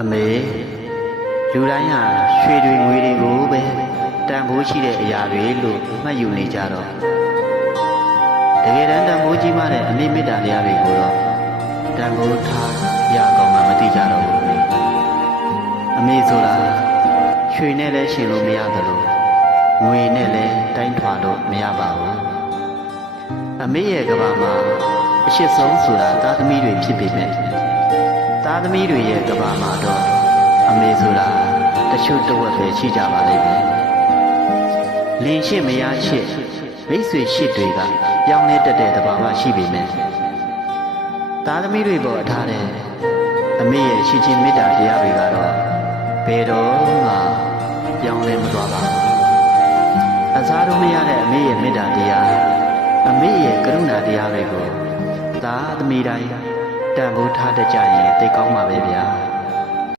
အမေလူတိုင်းဟာရွှေတွေငွေတွေကိုပဲတန်ဖိုးရှိတဲ့အရာတွေလို့မှတ်ယူနေကြတော့တကယ်တမ်းတန်ဖိုးကြီးမှတဲ့အမေမေတ္တာတရားတွေကိုတော့တန်ဖိုးထားရကောင်မှမသိကြတော့ဘူးအမေဆိုတာရွှေနဲ့လည်းရှင်လို့မရသလိုငွေနဲ့လည်းတိုင်းထွာလို့မရပါဘူးအမေရဲ့ကဘာမှာအရှိဆုံးဆိုတာသားသမီးတွေဖြစ်ပေမဲ့သားသမီးတွေရဲ့ကဘာမှာတော့အမေဆိုတာတချို့တဝက်ပဲရှိကြပါလိမ့်မယ်လင်ရှိမရရှိမိတ်ဆွေရှိတွေကပြောင်းလဲတတ်တဲ့တဘာမှရှိပေမဲ့သားသမီးတွေပေါ်အထားတဲ့အမေရဲ့ရှိချင်းမေတ္တာတရားတွေကတော့ဘယ်တော့မှပြောင်းလဲမသွားပါဘူးအစားတို့မရတဲ့အမေရဲ့မေတ္တာတရားအမေရဲ့ကရုဏာတရားတွေကိုသားသမီးတိုင်းတန်ဖိုးထားတတ်ကြရင်သိကောင်းပါပဲဗျာ